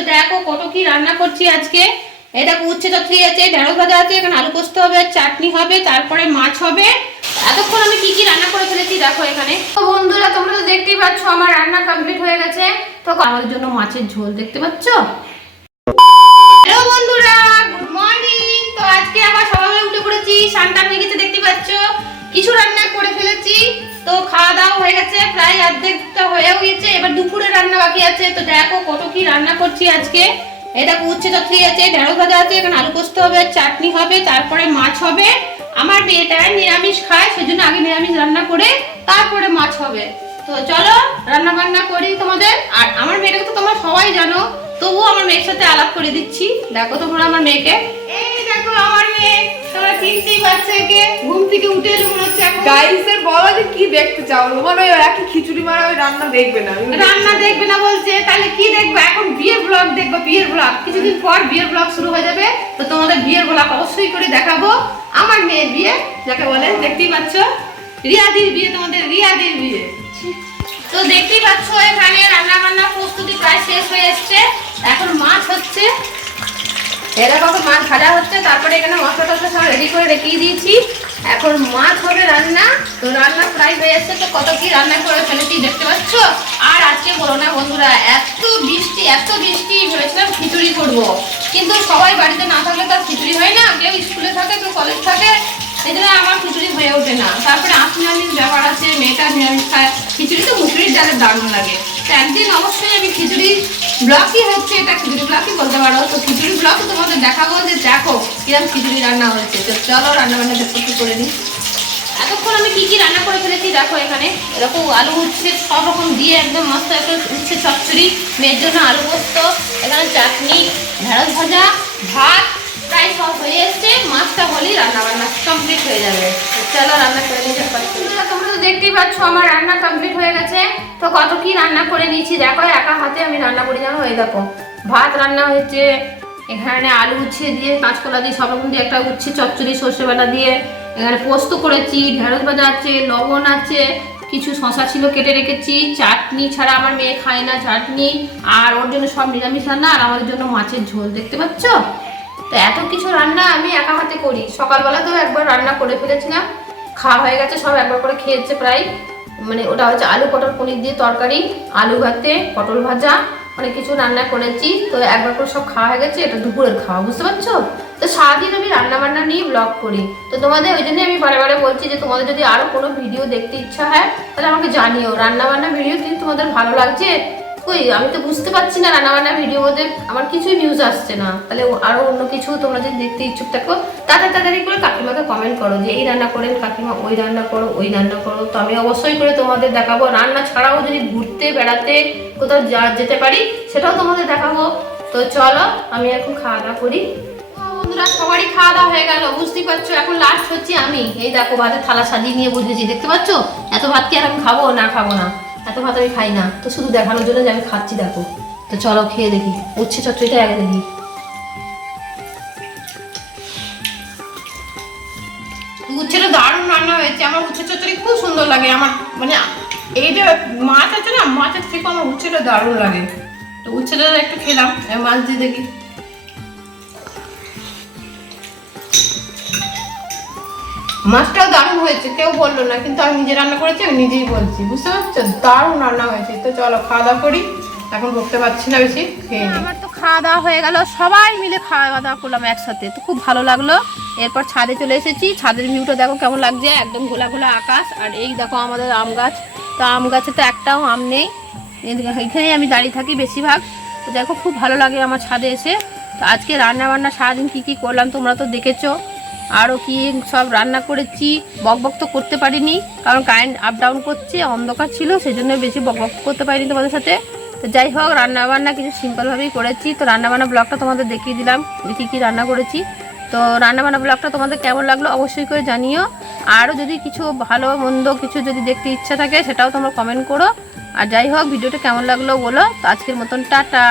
তো দেখো কত কি রান্না করছি আজকে। এই দেখো উচ্ছে চচ্চড়ি আছে, ঢেঁড়স ভাজা আছে, এখানে আলু পোস্ত হবে, চাটনি হবে, তারপরে মাছ হবে। এতক্ষণ আমি কি কি রান্না করে ফেলেছি দেখো এখানে। তো বন্ধুরা তোমরা তো দেখতেই পাচ্ছ আমার রান্না কমপ্লিট হয়ে গেছে। তো আমাদের জন্য মাছের ঝোল দেখতে পাচ্ছ। হ্যালো বন্ধুরা, গুড মর্নিং। তো আজকে আবার সকালে উঠে পড়েছি, সানটা হয়ে গেছে দেখতে পাচ্ছ। কিছু রান্না করে ফেলেছি, তো খাওয়া দাওয়া হয়ে গেছে, প্রায় অর্ধেকটা হয়েও গেছে। এবার দুপুরে রান্না বাকি আছে। তো দেখো কত কি রান্না করছি আজকে। এই দেখো উচ্ছে চচ্চড়ি আছে, ঢেঁড়স ভাজা আছে, এখানে আলু পোস্ত হবে, চাটনি হবে, তারপরে মাছ হবে। আমার মেয়েটা নিরামিষ খায়, সেজন্য আগে নিরামিষ রান্না করে তারপরে মাছ হবে। তো চলো রান্না বান্না করি তোমাদের। আর আমার মেয়েটাকে তো তোমরা সবাই জানো, তবুও আমার মেয়ের সাথে আলাপ করে দিচ্ছি। দেখো তোমরা আমার মেয়েকে, এই দেখো আমার মেয়ে, তোমরা চিনতেই পারছো একে। ঘুম থেকে উঠে এলো মনে হচ্ছে। গাইসের বলা যে কি দেখতে চাও, মানে ওই একই খিচুড়ি মারা ওই রান্না দেখবে না। রান্না দেখবে না বলছে, তাহলে কি দেখবে? এখন বিয়ের ব্লগ দেখবো, বিয়ের ব্লগ। কিছুদিন পর বিয়ের ব্লগ শুরু হয়ে যাবে, তো তোমাদের বিয়ের ব্লগ অবশ্যই করে দেখাবো। আমার মেয়ের বিয়ে যাকে বলে, দেখতেই পাচ্ছ রিয়াদির বিয়ে, তোমাদের রিয়াদির বিয়ে। তো দেখতেই পাচ্ছ এখানে রান্না বান্না প্রস্তুতি প্রায় শেষ হয়ে এসছে। এখন মাছ হচ্ছে, এরকম মাছ ভাজা হচ্ছে, তারপরে এখানে মশলা টসলা সব রেডি করে রেখে দিয়েছি। এখন মাছ হবে রান্না। তো রান্না প্রায় হয়ে এসছে। তো কত কি রান্না করে ফেলেছি দেখতে পাচ্ছ। আর আজকে বলো না বন্ধুরা, এত বৃষ্টি ভেবেছিলাম খিচুড়ি করবো, কিন্তু সবাই বাড়িতে না থাকলে তো খিচুড়ি হয় না। কেউ স্কুলে থাকে, কেউ কলেজ থাকে, এই জন্য আমার খিচুড়ি হয়ে ওঠে না। তারপরে নিরামিষ ব্যাপার আছে, মেয়েটা নিরামিষ খায়। খিচুড়ি তো মুসুরির ডালের দারুণ লাগে। তো একদিন অবশ্যই আমি খিচুড়ি ব্লগই হচ্ছে, এটা খিচুড়ি ব্লগই বলতে পারো। তো খিচুড়ি ব্লগ তোমাদের দেখাবো যে দেখো কিরকম খিচুড়ি রান্না হয়েছে। তো চলো রান্না বান্না দেখতে করে নিই। এতক্ষণ আমি কি কি রান্না করে ফেলেছি দেখো এখানে। এরকম আলু উচ্ছে সব রকম দিয়ে একদম মস্ত একটা উচ্ছে চচ্চড়ি, মেয়ের জন্য আলু পোস্ত, এখানে চাটনি, ঢেঁড়স ভাজা, ভাত প্রায় সব হয়ে এসছে। মাছটা হলেই রান্না বান্না কমপ্লিট হয়ে যাবে। চলো রান্না করে নিয়ে যাবো। তোমরা তো দেখতেই পাচ্ছ আমার রান্না কমপ্লিট হয়ে গেছে। তো কত কি রান্না করে নিয়েছি দেখো, একা হাতে আমি রান্না করি জানো। এই দেখো ভাত রান্না হয়েছে, এখানে আলু উচ্ছে দিয়ে কাঁচকলা দিয়ে সব রকম দিয়ে একটা উচ্ছে চচ্চড়ি সর্ষে বাটা দিয়ে, এখানে পোস্ত করেছি, ঢেঁড়স ভাজা আছে, লবণ আছে, কিছু শশা ছিল কেটে রেখেছি, চাটনি ছাড়া আমার মেয়ে খায় না চাটনি, আর ওর জন্য সব নিরামিষ রান্না, আর আমাদের জন্য মাছের ঝোল দেখতে পাচ্ছ। তো এত কিছু রান্না আমি একা হাতে করি। সকালবেলা তো একবার রান্না করে ফেলেছিলাম, খাওয়া হয়ে গেছে, সব একবার করে খেয়েছে প্রায়। মানে ওটা হচ্ছে আলু পটল পনির দিয়ে তরকারি, আলু ভাতে, পটল ভাজা, অনেক কিছু রান্না করেছি। তো একবার করে সব খাওয়া হয়ে গেছে, এটা দুপুরের খাওয়া, বুঝতে পারছো। তো সারাদিন আমি রান্না বান্না নিয়ে ব্লগ করি। তো তোমাদের ওই জন্যই আমি বারে বারে বলছি যে তোমাদের যদি আরো কোনো ভিডিও দেখতে ইচ্ছা হয় তাহলে আমাকে জানিও। রান্না বান্না ভিডিও যদি তোমাদের ভালো লাগছে, কই আমি তো বুঝতে পারছি না রান্না বান্না ভিডিও মধ্যে আমার কিছুই নিউজ আসছে না। তাহলে আরো অন্য কিছু তোমরা যদি দেখতে ইচ্ছুক থাকো তাড়াতাড়ি করে কাকিমাকে কমেন্ট করো যে এই রান্না করেন কাকিমা, ওই রান্না করো, ওই রান্না করো। তো আমি অবশ্যই করে তোমাদের দেখাবো। রান্না ছাড়াও যদি ঘুরতে বেড়াতে কোথাও যেতে পারি সেটাও তোমাদের দেখাবো। তো চলো আমি এখন খাওয়া দাওয়া করি। বন্ধুরা সবারই খাওয়া দাওয়া হয়ে গেল, বুঝতেই পারছো। এখন লাস্ট হচ্ছে আমি। এই দেখো ভাতের থালা সাজিয়ে নিয়ে বসেছি, দেখতে পাচ্ছ। এত ভাত কি আর আমি খাবো? না খাবো না, এত ভাত আমি খাই না। তো শুধু দেখানোর জন্য যে আমি খাচ্ছি দেখো। তো চলো খেয়ে দেখি, উচ্ছে চচ্চড়িটা আগে দেখি। উচ্ছেটা দারুণ রান্না হয়েছে। আমার উচ্ছে চচ্চড়ি খুব সুন্দর লাগে। আমার মানে এই যে মাছ আছে না, মাছের থেকে আমার উচ্ছেটা দারুণ লাগে। তো উচ্ছেটা একটু খেলাম, মাছ দিয়ে দেখি। মাছটাও দারুণ হয়েছে, কেউ বললো না, কিন্তু আমি নিজে রান্না করেছি, আমি নিজেই বলছি, বুঝতে পারছো। দারুণ রান্না হয়েছে। তো চলো খাওয়া দাওয়া করি, এখন বলতে পারছি না বেশি, খেয়ে নিই। আমার তো খাওয়া দাওয়া হয়ে গেল, সবাই মিলে খাওয়া দাওয়া করলাম একসাথে, তো খুব ভালো লাগলো। এরপর ছাদে চলে এসেছি। ছাদের ভিউটা দেখো কেমন লাগছে, একদম ঘোলা ঘোলা আকাশ। আর এই দেখো আমাদের আম গাছ। তো আম গাছে তো একটাও আম নেই, এখানেই আমি দাঁড়িয়ে থাকি বেশিরভাগ। তো দেখো খুব ভালো লাগে আমার ছাদে এসে। তো আজকে রান্না বান্না সারাদিন কী কী করলাম তোমরা তো দেখেছো। আরও কি সব রান্না করেছি, বকবক তো করতে পারিনি, কারণ কারেন্ট আপ ডাউন করছে, অন্ধকার ছিল, সেই জন্য বেশি বকবক করতে পারিনি তোমাদের সাথে। তো যাই হোক রান্নাবান্না কিছু সিম্পলভাবেই করেছি। তো রান্নাবান্না ব্লগটা তোমাদের দেখিয়ে দিলাম যে কী কী রান্না করেছি। তো রান্নাবান্না ব্লগটা তোমাদের কেমন লাগলো অবশ্যই করে জানিও। আরও যদি কিছু ভালো মন্দ কিছু যদি দেখতে ইচ্ছা থাকে সেটাও তোমরা কমেন্ট করো। আর যাই হোক ভিডিওটা কেমন লাগলো বলো। তো আজকের মতন টাটা।